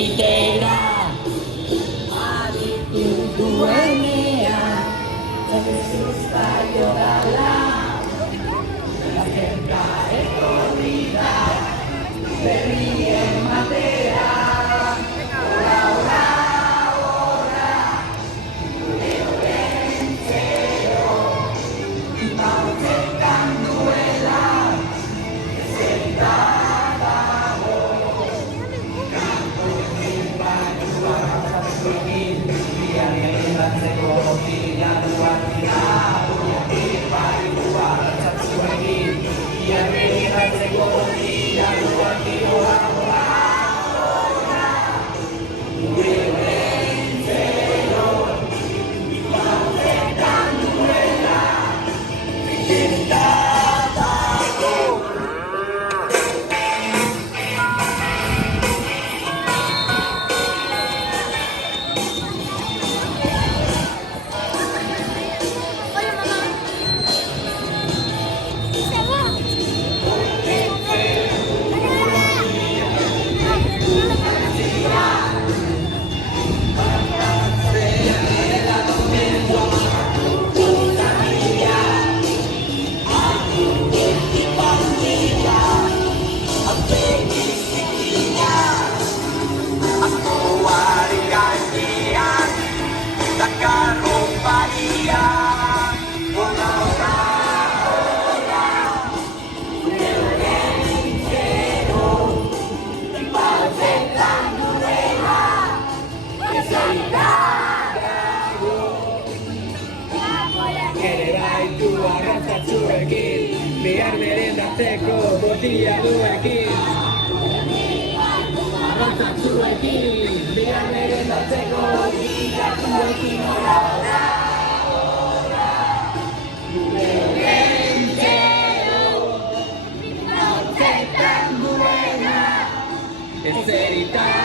egitera aditu duenean sustaio dala Gaztenka etorri da berrien matera Ora, ora, ora gure olentzero Bautzetan duela ezerita dago Bian egin botila duak dira Bian barikua gartzatzu egin Bian egin batzeko botila duak dira Gure olentzero Bautzetan duela ezerita dago Behar merendatzeko botila duekin Arrantzatzuekin Behar merendatzeko botila duekin Ora, ora, ora Gure olentzero Bautzetan duena Ezerita